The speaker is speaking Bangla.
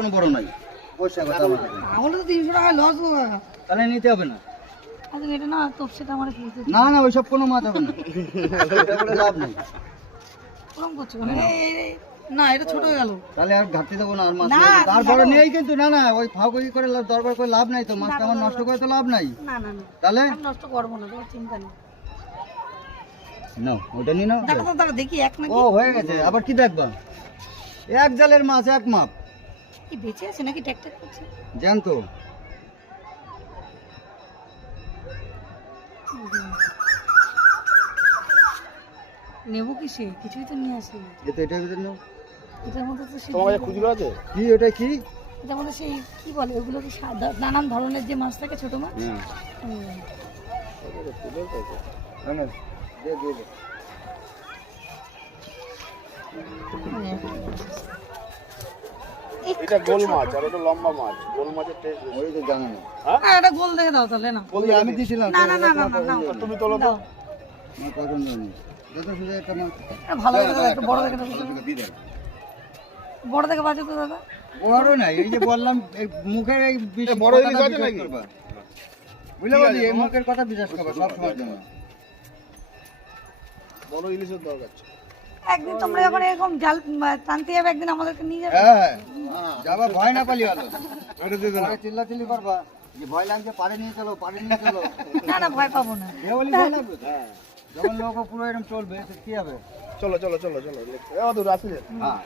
কোনো বড় নাই পয়সা কথা আমাকে আমাদের তো 300 টাকা লস হবে। তাহলে নিতে হবে না। আচ্ছা এটা না তপসিটা আমার ফিরতে না না ওইসব কোনো মাছ হবে না, এটা বলে লাভ নেই। কম করছো মানে না এটা ছোট হয়ে গেল। তাহলে আর ঘাটতি দেবো না, আর মাছ না, নেই। তারপরে না, নেই কিন্তু, না না ওই ফাউকরি করে দরবার করে লাভ নাই তো, মাছটা আমার নষ্ট করে তো লাভ নাই। না না না তাহলে আমি নষ্ট করবো না, তোমার চিন্তা নেই। নাও ওটা নিয়ে নাও। দেখো তো দাঁড়া দেখি এক নাকি ও হয়ে গেছে, আবার কি দেখবা? এক জালের মাছ এক মাপ, কি বেঁচে আছে নাকি ট্যাক করছে। জ্যান্ত। নেবো কিসে কিছুই তো নিয়ে আসি। এতে এটার ভিতরে নাও। এটার মধ্যে তো সেই তোমার কাছে খুচরো আছে? কি এটা কি? এটার মধ্যে সেই কি বলে ওগুলো কি নানান ধরনের যে মাছ থাকে ছোট মাছ। হ্যাঁ না না দে দে দে। এটা গোল মাছ আর ওটা লম্বা মাছ। গোল মাছের টেস্ট বেশি। ওই তো জানা না। এটা গোল দেখে দাও তাহলে না। ওই আমি দিছিলাম না না না না না না তুমি তোলো তো। দাও। আমার পছন্দ নেই। দেখো শুধু একটা মাছ। এটা ভালো দেখে দাও, একটু বড় দেখে দাও। বড় দেখে বাজো তো দাদা। বড় নাই, এই যে বললাম এই মুখের এই বড় ইলিশ আছে নাকি? বুঝলে বলি এই মুখের কথা বিশ্বাস করবা সব সময় জন্য। বড় ইলিশের দরকার ছিল। একদিন তোমরা যখন এরকম জাল টানতে যাবে একদিন আমাদেরকে নিয়ে যাবে। হ্যাঁ যাবা, ভয় না পালি ভালো। চিল্লাচিল্লি করবা যে ভয় লাগছে, পারে নিয়ে চলো পারে নিয়ে চলো। না না ভয় পাবো না। এ বলি ভয় লাগবে তো? যখন লোক পুরো এরকম চলবে তো কি হবে? চলো চলো চলো চলো। এ দূর আসলে। হ্যাঁ